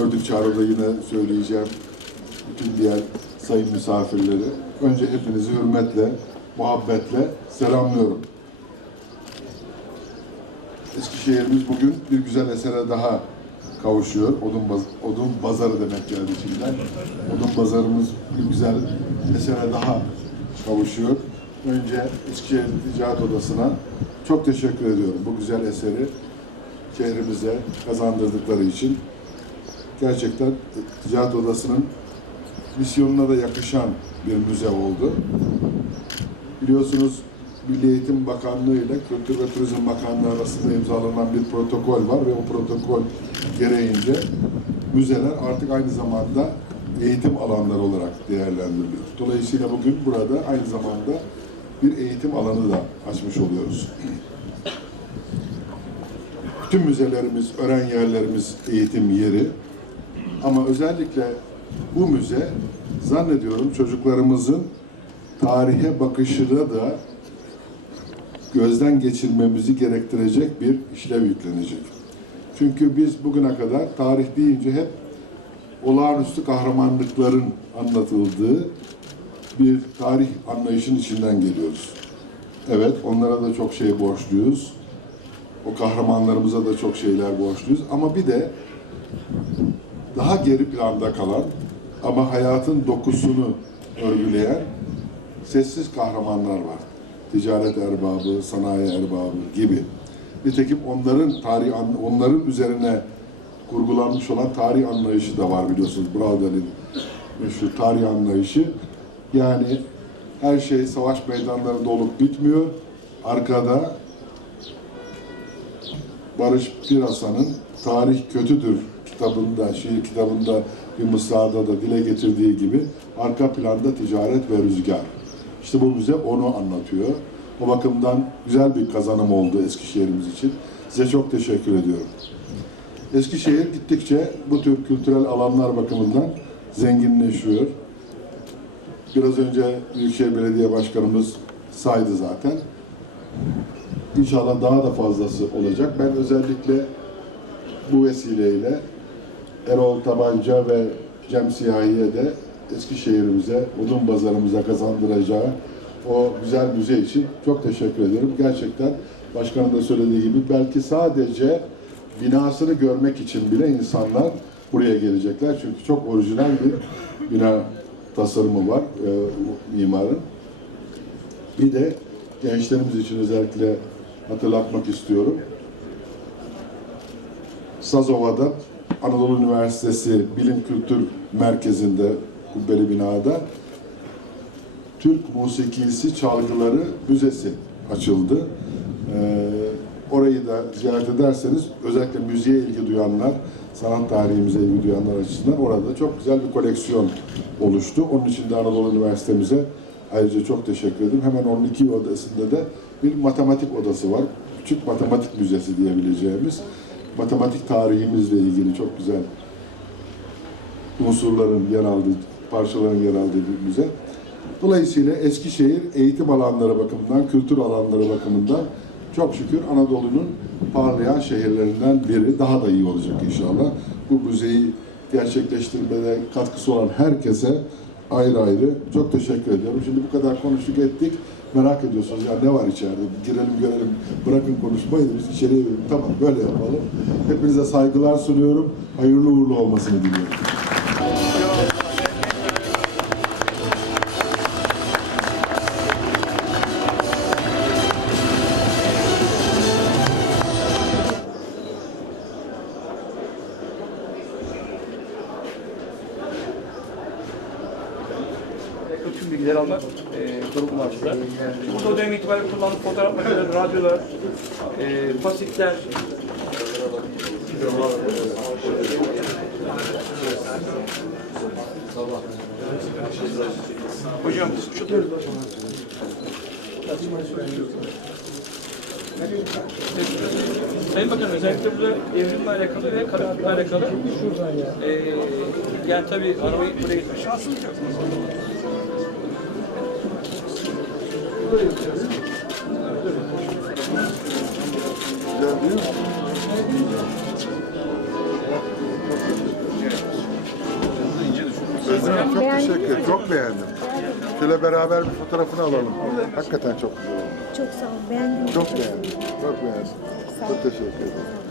Gördükçe arada yine söyleyeceğim bütün diğer sayın misafirleri. Önce hepinizi hürmetle, muhabbetle selamlıyorum. Eskişehir'imiz bugün bir güzel esere daha kavuşuyor. Odun, baz, odun bazarı demek geldi içimden. Odun bazarımız bir güzel esere daha kavuşuyor. Önce Eskişehir Ticaret Odası'na çok teşekkür ediyorum bu güzel eseri şehrimize kazandırdıkları için. Gerçekten Ticaret Odası'nın misyonuna da yakışan bir müze oldu. Biliyorsunuz Milli Eğitim Bakanlığı ile Kültür ve Turizm Bakanlığı arasında imzalanan bir protokol var ve o protokol gereğince müzeler artık aynı zamanda eğitim alanları olarak değerlendiriliyor. Dolayısıyla bugün burada aynı zamanda bir eğitim alanı da açmış oluyoruz. Bütün müzelerimiz, öğren yerlerimiz eğitim yeri. Ama özellikle bu müze zannediyorum çocuklarımızın tarihe bakışına da gözden geçirmemizi gerektirecek bir işlev yüklenecek. Çünkü biz bugüne kadar tarih deyince hep olağanüstü kahramanlıkların anlatıldığı bir tarih anlayışın içinden geliyoruz. Evet, onlara da çok şey borçluyuz. O kahramanlarımıza da çok şeyler borçluyuz. Ama bir de daha geri planda kalan ama hayatın dokusunu örgüleyen sessiz kahramanlar var. Ticaret erbabı, sanayi erbabı gibi. Nitekim onların tarih onların üzerine kurgulanmış olan tarih anlayışı da var biliyorsunuz. Braudel'in meşhur tarih anlayışı. Yani her şey savaş meydanlarında olup bitmiyor. Arkada Barış Pirasa'nın Tarih Kötüdür kitabında, şiir kitabında bir mısrada da dile getirdiği gibi arka planda ticaret ve rüzgar. İşte bu müze onu anlatıyor. O bakımdan güzel bir kazanım oldu Eskişehir'imiz için. Size çok teşekkür ediyorum. Eskişehir gittikçe bu tür kültürel alanlar bakımından zenginleşiyor. Biraz önce Büyükşehir Belediye Başkanımız saydı zaten. İnşallah daha da fazlası olacak. Ben özellikle bu vesileyle Erol Tabanca ve Cem Siyahi'ye de Eskişehir'imize, Odun Pazarımıza kazandıracağı o güzel müze için çok teşekkür ediyorum. Gerçekten başkanın da söylediği gibi belki sadece binasını görmek için bile insanlar buraya gelecekler. Çünkü çok orijinal bir bina tasarımı var e, mimarın. Bir de gençlerimiz için özellikle hatırlatmak istiyorum. Sazova'da Anadolu Üniversitesi Bilim Kültür Merkezi'nde kubbeli binada Türk Musikisi Çalgıları Müzesi açıldı. Ee, orayı da ziyaret ederseniz özellikle müziğe ilgi duyanlar, sanat tarihimize ilgi duyanlar açısından orada çok güzel bir koleksiyon oluştu. Onun için de Anadolu Üniversitemize ayrıca çok teşekkür ederim. Hemen onun iki odasında da bir matematik odası var. Küçük matematik müzesi diyebileceğimiz. Matematik tarihimizle ilgili çok güzel unsurların yer aldığı, parçaların yer aldığı bir müze. Dolayısıyla Eskişehir eğitim alanları bakımından, kültür alanları bakımından çok şükür Anadolu'nun parlayan şehirlerinden biri. Daha da iyi olacak inşallah. Bu müzeyi gerçekleştirmede katkısı olan herkese ayrı ayrı çok teşekkür ediyorum. Şimdi bu kadar konuştuk ettik. Merak ediyorsunuz ya ne var içeride? Girelim görelim. Bırakın konuşmayı da biz içeriye girelim. Tamam böyle yapalım. Hepinize saygılar sunuyorum. Hayırlı uğurlu olmasını diliyorum. Almak e, durumlarında. Burada o dönem itibariyle kullanılan fotoğraf makineleri, radyolar, e, pasifler, Hocam şu Sayın Bakan özellikle burada evrimle alakalı ve karıncalıkla alakalı e, yani tabii arabayı buraya getirmiş. Özlem çok teşekkür, çok beğendim. Şöyle beraber bir fotoğrafını alalım. Hakikaten çok güzel oldu. Çok sağ ol, beğendim. Çok beğendim, çok beğendim. Çok teşekkür ederim.